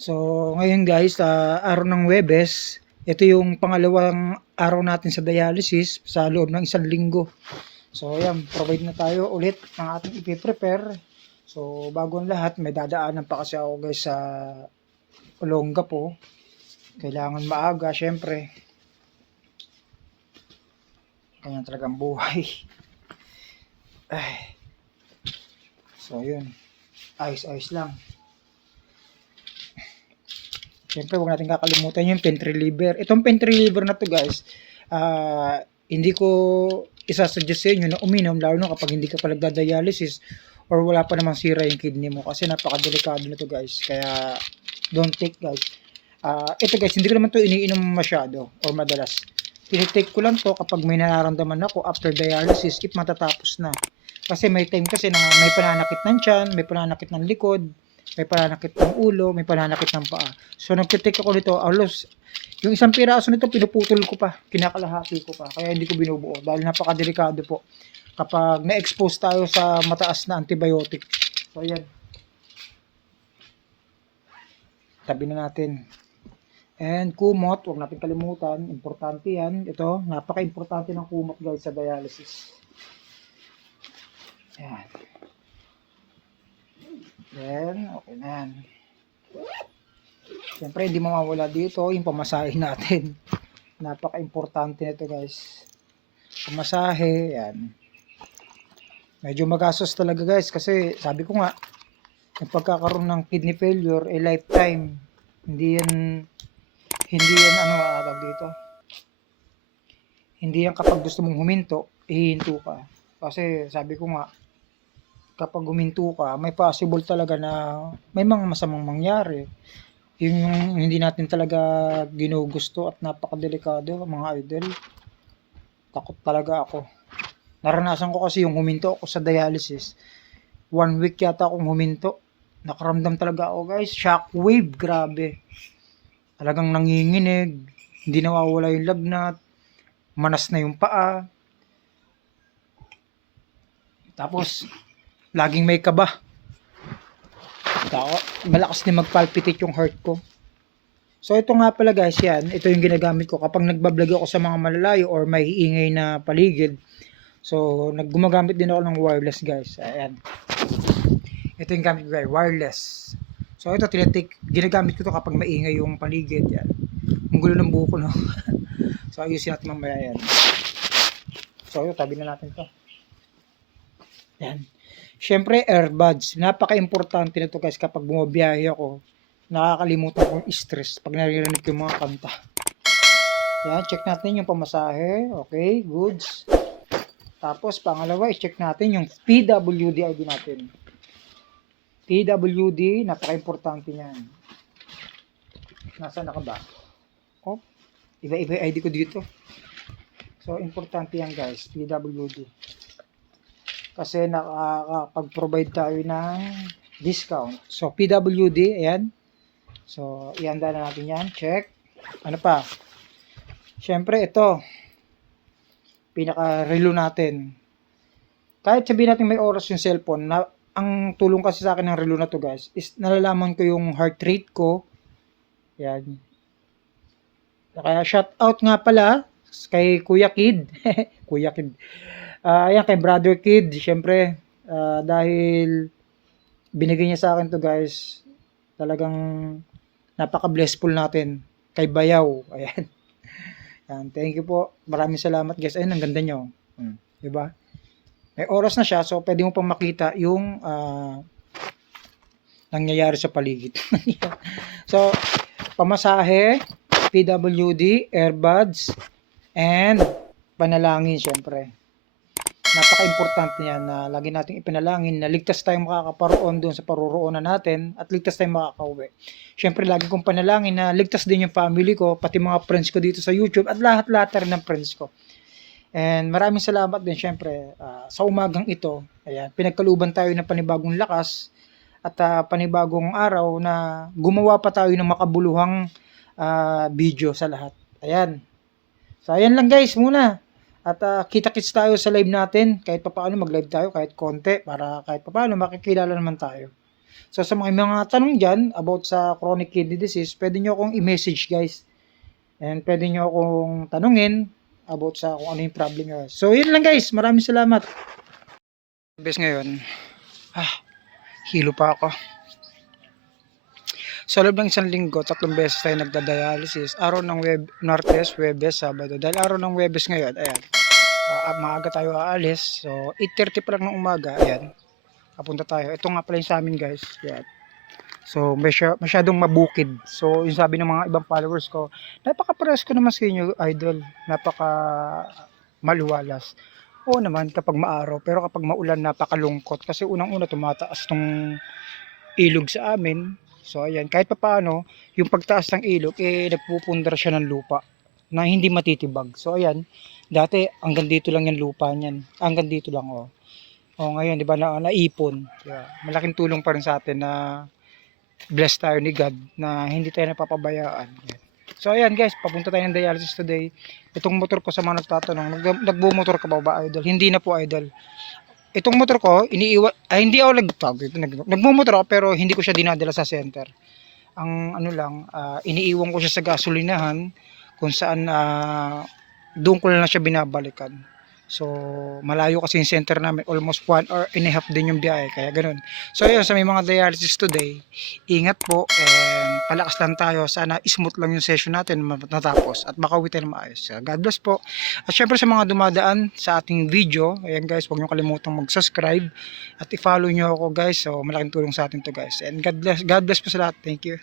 So, ngayon guys, araw ng Webes, ito yung pangalawang araw natin sa dialysis sa loob ng isang linggo. So, ayan, provide na tayo ulit ng ating ipiprepare. So, bago ang lahat, may dadaanan pa kasi ako guys sa Olonga po. Kailangan maaga, syempre. Kanya talagang buhay. Ay. So, yun. Ayos-ayos lang. Siyempre, huwag natin kakalimutan yung pain reliever. Itong pain reliever na to guys, hindi ko isasuggest sa inyo na uminom, lalo na kapag hindi ka pa nagda-dialysis or wala pa namang sira yung kidney mo. Kasi napakadelikado na to guys. Kaya, don't take guys. Ito guys, hindi ko naman to iniinom masyado or madalas. Tinitake ko lang to kapag may nararamdaman ako after dialysis if matatapos na. Kasi may time kasi na may pananakit ng tiyan, may pananakit ng likod, may pananakit ng ulo, may pananakit ng paa. So nagtitake ako nito, alos, yung isang piraso nito pinuputol ko pa, kinakalahati ko pa, kaya hindi ko binubuo dahil napakadelikado po kapag na-expose tayo sa mataas na antibiotic. So ayan, tabi na natin. And kumot, huwag natin kalimutan, importante yan. Ito, napaka-importante ng kumot guys sa dialysis. Ayan. Then, okay na yan. Siyempre, hindi mawawala dito yung pamasahe natin. Napaka-importante nito guys. Pamasahe, yan. Medyo magastos talaga guys kasi sabi ko nga, yung pagkakaroon ng kidney failure ay lifetime. Hindi yan tawag dito. Hindi yan kapag gusto mong huminto, ihinto ka. Kasi sabi ko nga, kapag huminto ka, may possible talaga na may mga masamang mangyari. Yung hindi natin talaga ginugusto at napakadelikado, mga idol. Takot talaga ako. Naranasan ko kasi yung huminto ako sa dialysis. 1 week yata akong huminto. Nakaramdam talaga ako guys. Shockwave, grabe. Talagang nanginginig. Hindi nawawala yung lagnat. Manas na yung paa. Tapos, laging may kaba. Malakas din magpalpitate yung heart ko. So ito nga pala guys, yan. Ito yung ginagamit ko kapag nagbablog ako sa mga malalayo or may ingay na paligid. So gumagamit din ako ng wireless guys. Ayan. Ito yung gamit ko guys, wireless. So ito ginagamit ko to kapag maingay yung paligid. Yan. Ang gulo ng buko no. So ayusin natin mamaya yan. So ito, tabi na natin to. Yan. Siyempre, earbuds. Napaka-importante nito guys kapag bumabiyahe ako. Nakakalimutan ko yung stress pag naririnig ko yung mga kanta. Yan, check natin yung pamasahe. Okay, goods. Tapos, pangalawa, i-check natin yung PWD ID natin. PWD, napaka-importante yan. Nasaan na ka ba? Oh, iba-iba yung ID ko dito. So, importante yan guys, PWD. Kasi nakakapag-provide tayo ng discount. So, PWD, ayan. So, ihanda na natin yan. Check. Ano pa? Siyempre, ito. Pinaka-relo natin. Kahit sabihin natin may oras yung cellphone, ang tulong kasi sa akin ng relo na to guys, is nalalaman ko yung heart rate ko. Yan. Kaya shout out nga pala kay Kuya Kid. Kuya Kid. Ayan, kay Brother Kid, syempre, dahil binigay niya sa akin to guys, talagang napaka-blessful natin. Kay Bayaw, ayan. Ayan, thank you po. Maraming salamat guys. Ayun, ang ganda nyo. Diba? May oras na siya, so pwede mo pang makita yung nangyayari sa paligid. So, pamasahe, PWD, earbuds, and panalangin syempre. Napaka-importante yan na lagi nating ipinalangin na ligtas tayong makakaparoon doon sa paruroonan natin at ligtas tayong makakauwi. Siyempre, lagi kong panalangin na ligtas din yung family ko, pati mga friends ko dito sa YouTube at lahat-lahat rin ng friends ko. And maraming salamat din siyempre sa umagang ito. Ayan, pinagkaluban tayo ng panibagong lakas at panibagong araw na gumawa pa tayo ng makabuluhang video sa lahat. Ayan. So, ayan lang guys muna. At kita-kits tayo sa live natin. Kahit papaano mag-live tayo, kahit konti, para kahit papaano makikilala naman tayo. So sa mga tanong dyan about sa chronic kidney disease, pwede nyo akong i-message guys. And pwede nyo akong tanungin about sa kung ano yung problem nyo. So yun lang guys, maraming salamat. Bes ngayon, hilo pa ako. Sa loob ng isang linggo, 3 beses tayo nagda-dialysis. Araw ng Martes, Huwebes, Sabado. Dahil araw ng Huwebes ngayon, ayan, maaga tayo aalis. So 8:30 pa lang ng umaga, ayan, papunta tayo. Ito nga pala yung sa amin guys. Ayan. So masyadong mabukid. So yung sabi ng mga ibang followers ko, napaka-pares ko naman sa inyo, idol. Napaka maluwalas. Oo naman kapag maaraw, pero kapag maulan napakalungkot kasi unang-una tumataas tong ilog sa amin. So ayan, kahit papaano, yung pagtaas ng ilog nagpupundar siya ng lupa na hindi matitibag. So ayan, dati hanggang dito lang yung lupa niyan. Hanggang dito lang oh. Oh ngayon, 'di ba naipon. Yeah. Malaking tulong pa rin sa atin na blessed tayo ni God na hindi tayo napapabayaan. Ayan. So ayan guys, papunta tayo ng dialysis today. Itong motor ko sa mga nagtatanong, nagbumotor ka ba idol? Hindi na po idol. Itong motor ko, hindi ako nagmumotor ako pero hindi ko siya dinadala sa center. Ang ano lang, iniiwan ko siya sa gasolinahan kung saan doon ko lang siya binabalikan. So, malayo kasi yung center namin, almost 1 hour and a half din yung biyahe, kaya ganun. So, yun, sa may mga dialysis today, ingat po, and palakas lang tayo. Sana smooth lang yung session natin natapos at makauwi tayo na maayos. God bless po. At syempre sa mga dumadaan sa ating video, ayan guys, huwag nyo kalimutang mag-subscribe at i-follow nyo ako guys. So, malaking tulong sa atin to guys. And God bless po sa lahat. Thank you.